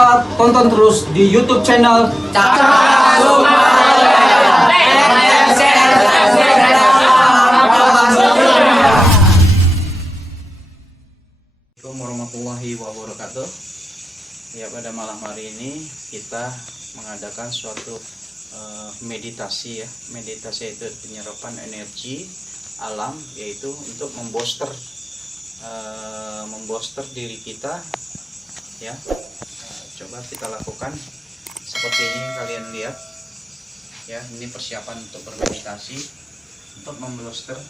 lupa tonton terus di YouTube channel Cakra Sukmaya. Assalamualaikum warahmatullahi wabarakatuh. Ya, pada malam hari ini kita mengadakan suatu meditasi ya. Meditasi itu penyerapan energi alam, yaitu untuk membooster diri kita ya. Coba kita lakukan seperti ini, kalian lihat ya. Ini persiapan untuk bermeditasi, untuk membooster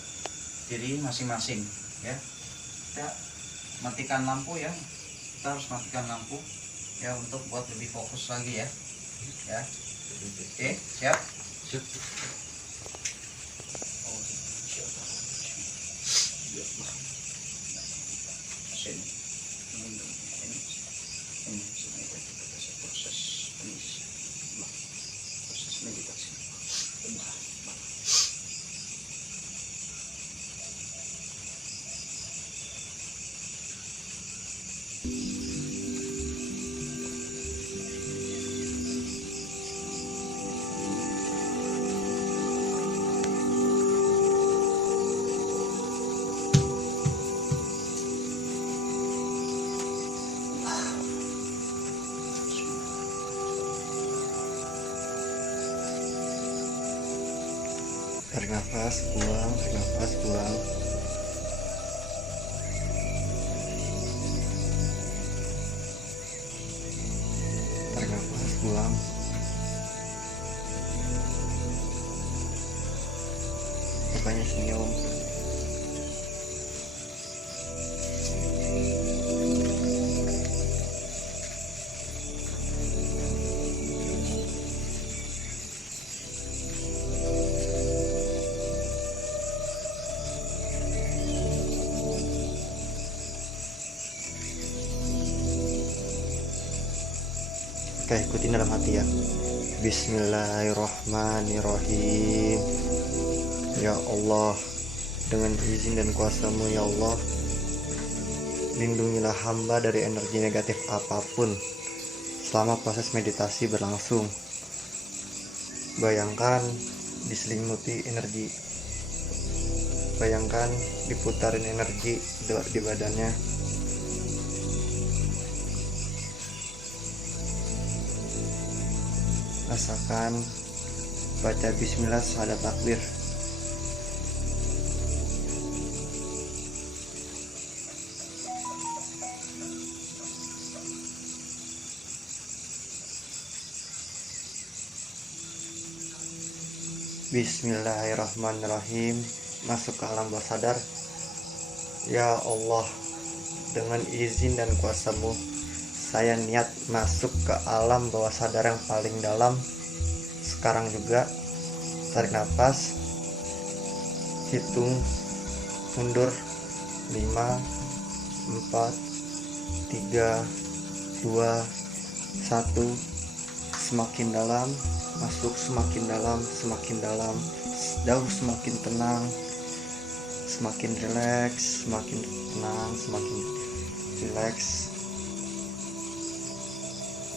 diri masing-masing ya. Kita matikan lampu ya, kita harus matikan lampu ya, untuk buat lebih fokus lagi ya. Oke, siap? Siap. Proses meditasi. Tarik nafas, buang, tarik nafas, buang. Tarik nafas, buang. Mukanya senyum. Oke, ikutin dalam hati ya. Bismillahirrahmanirrahim. Ya Allah, dengan izin dan kuasa-Mu ya Allah, lindungilah hamba dari energi negatif apapun selama proses meditasi berlangsung. Bayangkan diselimuti energi, bayangkan diputarin energi di badannya. Rasakan, baca bismillah sahadat takbir. Bismillahirrahmanirrahim. Masuk ke alam bawah sadar. Ya Allah, dengan izin dan kuasa-Mu, saya niat masuk ke alam bawah sadar yang paling dalam. Sekarang juga tarik nafas, hitung mundur 5, 4, 3, 2, 1. Semakin dalam, masuk semakin dalam, jauh semakin tenang, semakin rileks, semakin tenang, semakin rileks.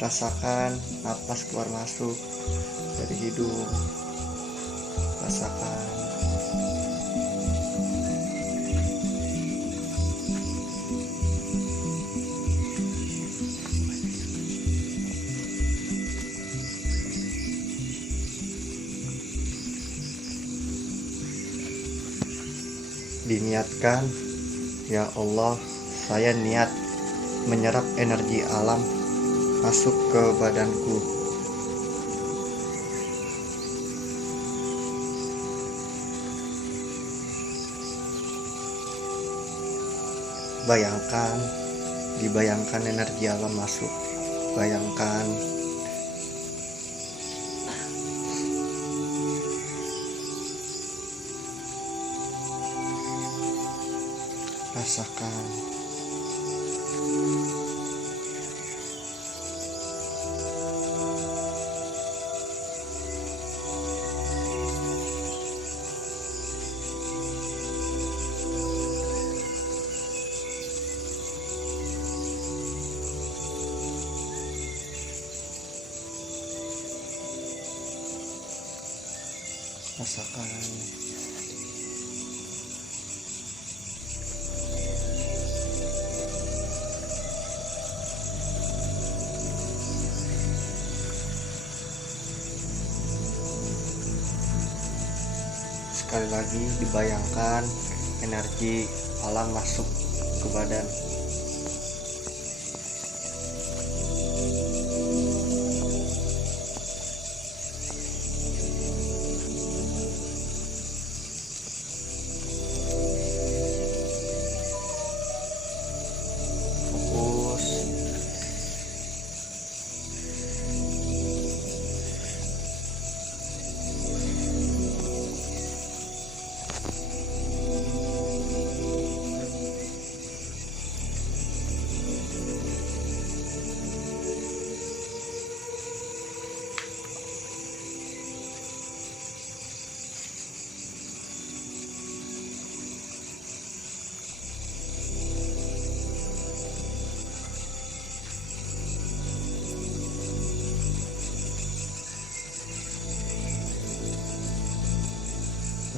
Rasakan napas keluar masuk dari hidung. Rasakan. Diniatkan, ya Allah, saya niat menyerap energi alam masuk ke badanku. Bayangkan, dibayangkan energi alam masuk. Bayangkan. Rasakan. Rasakan. Sekali lagi dibayangkan energi alam masuk ke badan. Fokus.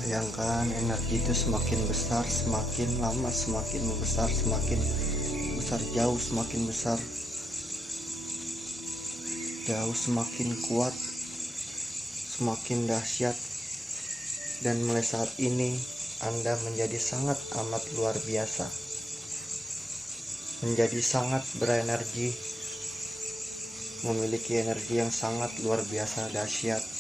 Bayangkan energi itu semakin besar, semakin lama semakin membesar, semakin besar jauh, semakin besar jauh, semakin kuat, semakin dahsyat. Dan mulai saat ini Anda menjadi sangat amat luar biasa, menjadi sangat berenergi, memiliki energi yang sangat luar biasa dahsyat.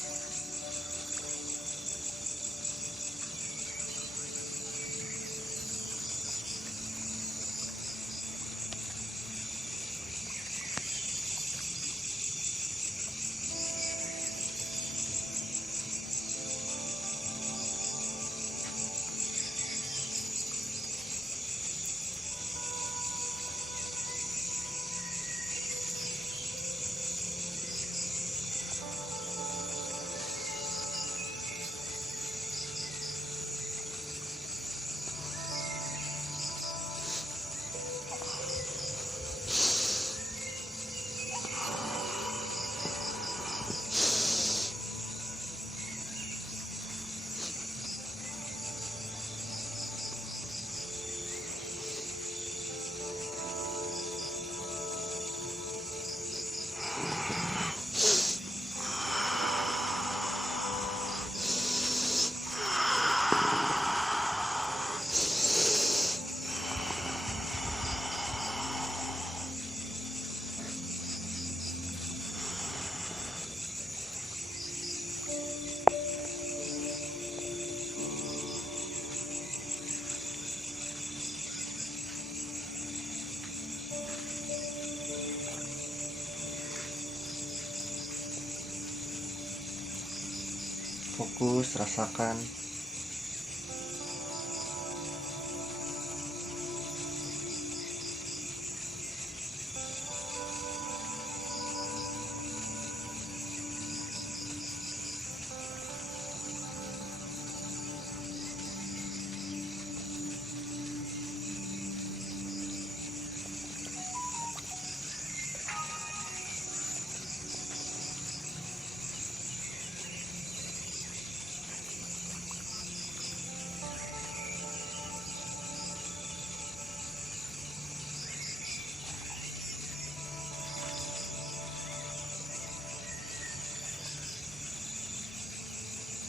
Fokus, rasakan.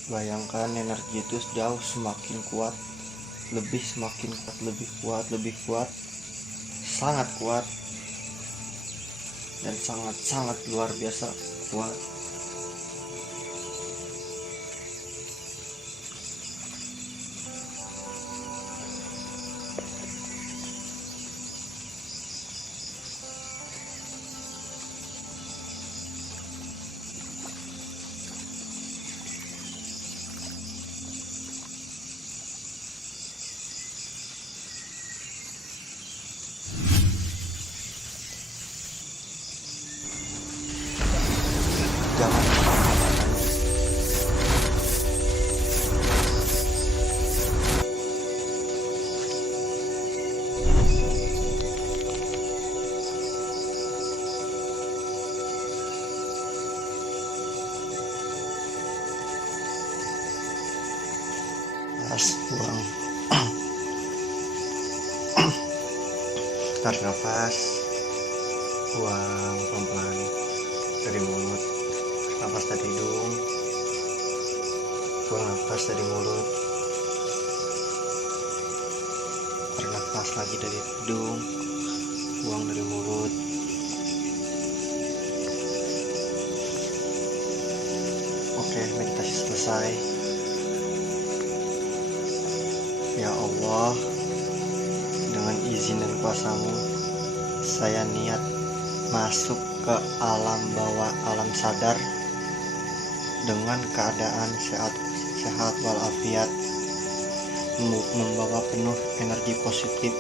Bayangkan energi itu jauh semakin kuat, lebih semakin kuat, lebih kuat, sangat kuat, dan sangat luar biasa kuat. Tarik nafas, buang pelan-pelan dari mulut. Tarik nafas dari hidung, buang nafas dari mulut. Tarik nafas lagi dari hidung, buang dari mulut. Oke, meditasi selesai. Ya Allah, dengan izin dan kuasa-Mu, saya niat masuk ke alam bawah, alam sadar dengan keadaan sehat walafiat, membawa penuh energi positif.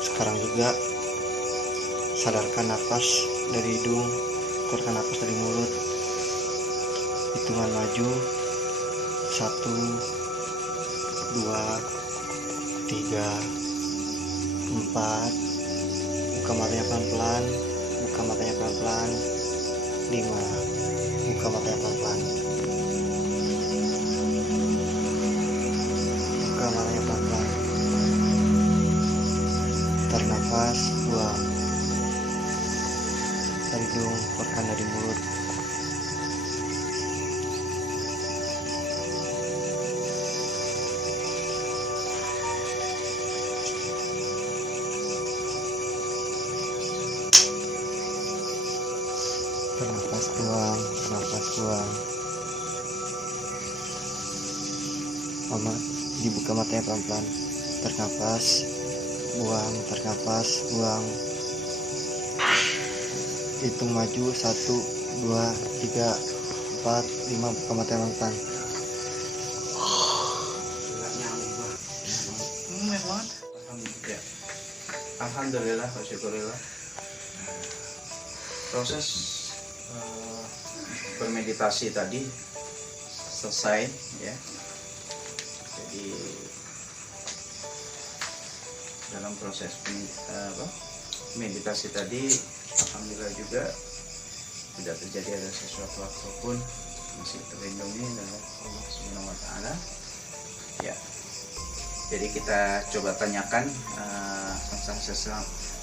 Sekarang juga sadarkan nafas dari hidung, keluarkan nafas dari mulut. Hitungan maju, 1, 2, 3, 4. Buka matanya pelan-pelan, buka matanya pelan-pelan. 5, buka matanya pelan-pelan, buka matanya pelan-pelan. Tarik nafas, buang dari hidung, keluarkan dari mulut. Nafas buang, nafas buang. Mama, dibuka matanya pelan-pelan. Tarik nafas, buang, tarik nafas, buang. Hitung maju, 1, 2, 3, 4, 5. Buka matanya pelan-pelan. Alhamdulillah, syukurillah. Proses bermeditasi tadi selesai ya. Jadi dalam proses meditasi tadi alhamdulillah juga tidak terjadi ada sesuatu apapun, masih terlindungi oleh Allah Subhanahu wa taala. Ya. Jadi kita coba tanyakan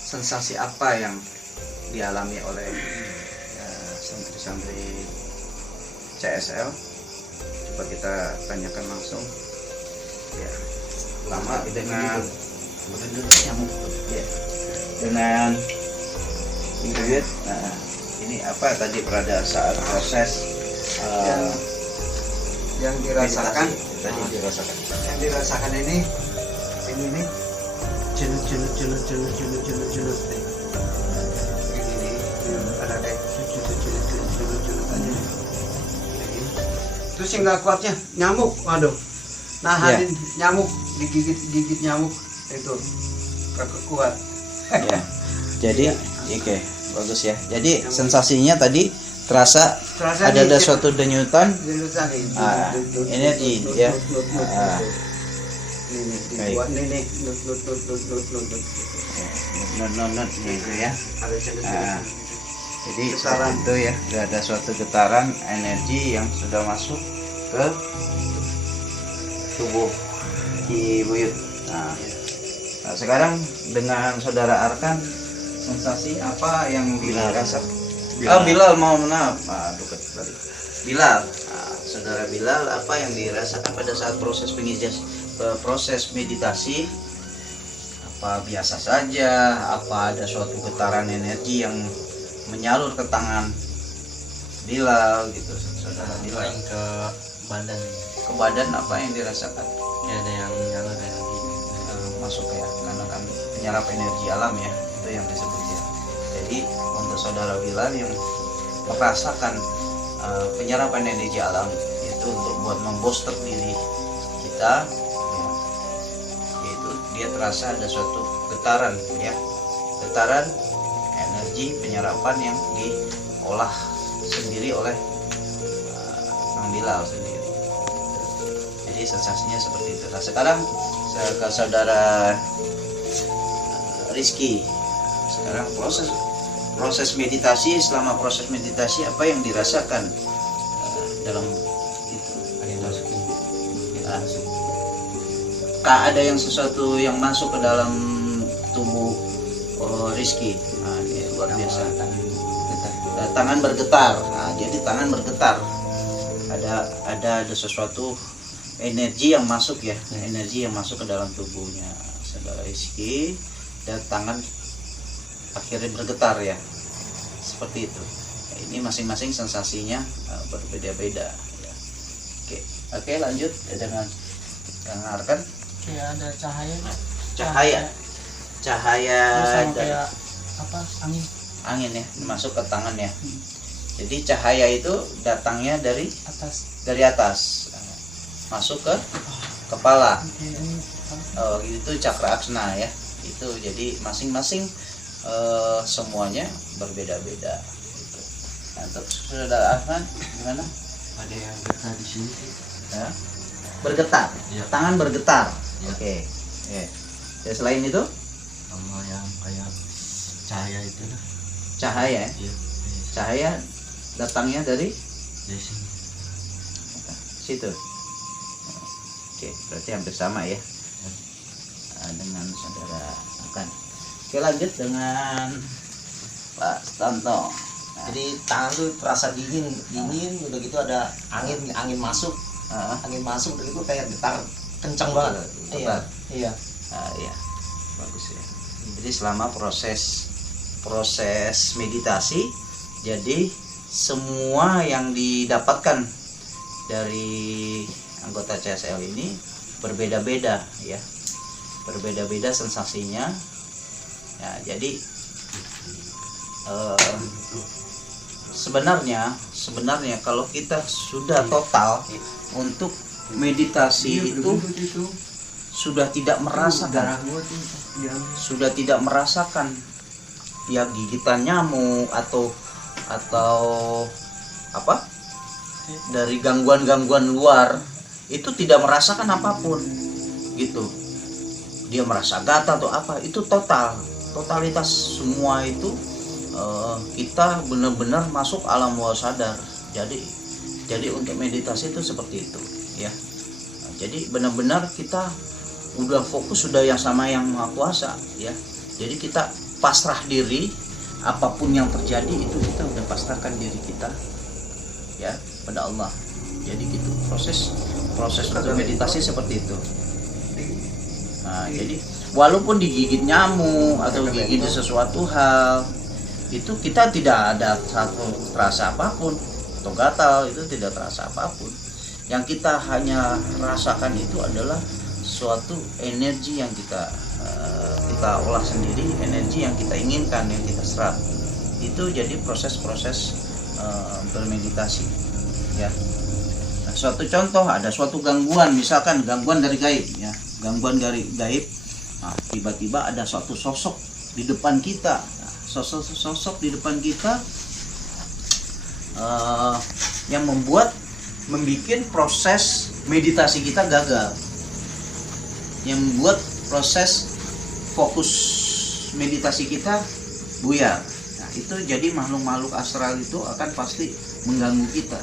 sensasi apa yang dialami oleh santri-santri CSL. Coba kita tanyakan langsung ya. Lama dengan nyamuk ya, dengan Ingrid. Nah, ini apa tadi pada saat proses yang dirasakan meditasi, tadi dirasakan yang dirasakan ini nih jelut ini ada kayak jelut aja. Terus yang nggak kuatnya nyamuk, waduh, nahanin nyamuk, digigit nyamuk itu kagak kuat. ya. Jadi oke, bagus ya. Jadi sensasinya tadi terasa ada suatu denyutan. Energi ya. Baik. Ini Not gitu ya. ada Jadi saat itu ya, ada suatu getaran energi yang sudah masuk ke tubuh Ki Buyut. Nah, sekarang dengan saudara Arkan, sensasi apa yang dirasakan? Bilal, mohon maaf. Dekat balik. Bilal, saudara Bilal, apa yang dirasakan pada saat proses meditasi? Apa biasa saja? Apa ada suatu getaran energi yang menyalur ke tangan Bilal gitu, saudara Bilal? Ke badan. Ke badan apa yang dirasakan? Ya, ada yang nyala energi masuk ya, karena kan penyerap energi alam ya, itu yang disebut ya. Jadi untuk saudara Bilal yang merasakan penyerapan energi alam itu untuk buat membooster diri kita ya, yaitu dia terasa ada suatu getaran ya, getaran energi penyerapan yang diolah sendiri oleh Bang Bilal sendiri. Jadi sensasinya seperti itu. Nah sekarang saya ke saudara Rizky. Sekarang proses meditasi, selama proses meditasi apa yang dirasakan dalam itu? ada yang masukin Kak, ada yang sesuatu yang masuk ke dalam tubuh Oh, Rizky. Nah, ini luar biasa. Tangan bergetar. Nah, jadi tangan bergetar. Ada sesuatu energi yang masuk ya, energi yang masuk ke dalam tubuhnya saudara Rizky, dan tangan akhirnya bergetar ya, seperti itu. Nah, ini masing-masing sensasinya berbeda-beda ya. Oke, lanjut dengan dengarkan. Kayak ada cahaya. Cahaya Sama dan kayak apa? Angin angin ya masuk ke tangan ya. Jadi cahaya itu datangnya dari atas. Masuk ke kepala. Ini Oh, itu cakra aksana ya. Itu jadi masing-masing semuanya berbeda-beda. Gitu. Nah, untuk saudara Ahmad gimana? Ada yang getar di sini. Ya. Bergetar. Iya. Tangan bergetar. Iya. Oke. Ya. Ya, selain itu Sama yang kayak cahaya itu lah. cahaya. Iya. Cahaya datangnya dari Di sini. situ. Oke, berarti hampir sama ya dengan saudara akan. Oke, lanjut dengan Pak Stanto. Nah, Jadi tangan tuh terasa dingin, udah gitu ada angin masuk, udah gitu kayak getar kencang banget. Getar. Iya. iya, bagus ya. Jadi selama proses meditasi, jadi semua yang didapatkan dari anggota CSL ini berbeda-beda ya, berbeda-beda sensasinya ya. Jadi sebenarnya kalau kita sudah total untuk meditasi itu sudah tidak merasakan ya gigitan nyamuk atau apa dari gangguan-gangguan luar, itu tidak merasakan apapun gitu. Dia merasa gatal atau apa, itu totalitas semua itu kita benar-benar masuk alam bawah sadar. Jadi untuk meditasi itu seperti itu ya. Nah, jadi benar-benar kita udah fokus, sudah yang sama yang Maha Kuasa ya. Jadi kita pasrah diri, apapun yang terjadi itu kita udah pasrahkan diri kita ya pada Allah. Jadi gitu proses untuk meditasi seperti itu. Nah, jadi walaupun digigit nyamuk atau digigit sesuatu hal, itu kita tidak ada terasa apapun, atau gatal itu tidak terasa apapun. Yang kita hanya rasakan itu adalah suatu energi yang kita olah sendiri, energi yang kita inginkan, yang kita serap. Itu jadi proses-proses bermeditasi ya. Nah, suatu contoh, ada suatu gangguan, misalkan gangguan dari gaib ya, gangguan dari gaib. Nah, tiba-tiba ada suatu sosok di depan kita. Nah, sosok di depan kita yang membuat proses meditasi kita gagal, yang membuat proses fokus meditasi kita buyar. Nah, itu jadi makhluk-makhluk astral itu akan pasti mengganggu kita.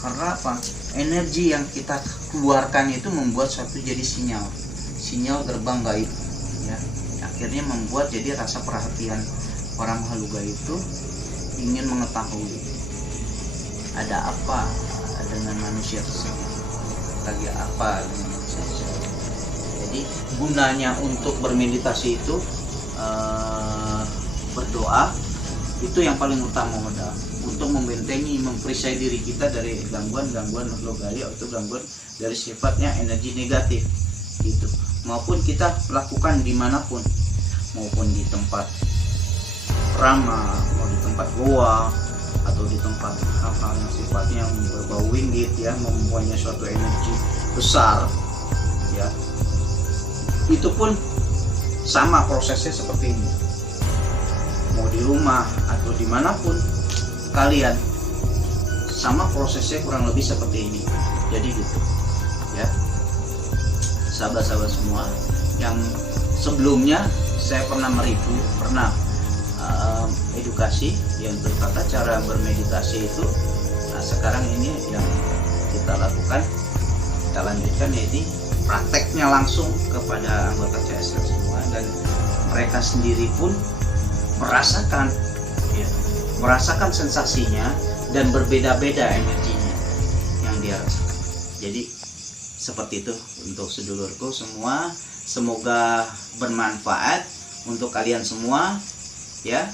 Karena apa? Energi yang kita keluarkan itu membuat suatu jadi sinyal gerbang gaib ya. Akhirnya membuat jadi rasa perhatian orang makhluk gaib itu ingin mengetahui ada apa dengan manusia tersebut, lagi apa dengan manusia tersebut. Jadi gunanya untuk bermeditasi itu berdoa itu yang paling utama modal untuk membentengi, memperisai diri kita dari gangguan-gangguan makhluk gaib atau gangguan dari sifatnya energi negatif gitu. Maupun kita lakukan dimanapun, maupun di tempat ramah, mau di tempat goa atau di tempat hal-hal yang sifatnya berbau winggit ya, mempunyai suatu energi besar ya, itu pun sama prosesnya seperti ini. Mau di rumah atau dimanapun kalian, sama prosesnya kurang lebih seperti ini. Jadi gitu ya, sahabat-sahabat semua yang sebelumnya saya pernah mereview, edukasi yang tata cara bermeditasi itu. Nah, sekarang ini yang kita lakukan, kita lanjutkan, yaitu prakteknya langsung kepada anggota CSL semua, dan mereka sendiri pun merasakan, ya, merasakan sensasinya dan berbeda-beda energinya yang dia rasakan. Jadi seperti itu untuk sedulurku semua, semoga bermanfaat untuk kalian semua ya.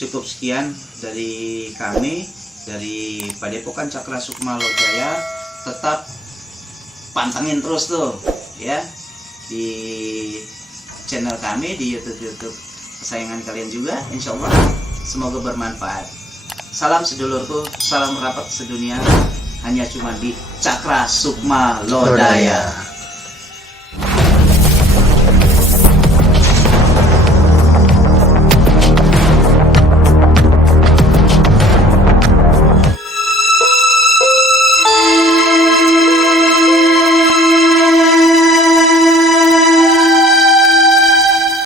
Cukup sekian dari kami dari Padepokan Cakra Sukma Lodaya. Tetap pantengin terus tuh ya di channel kami di YouTube kesayangan kalian juga, insya Allah semoga bermanfaat. Salam sedulurku, salam rapat sedunia, hanya cuma di Cakra Sukma Lodaya.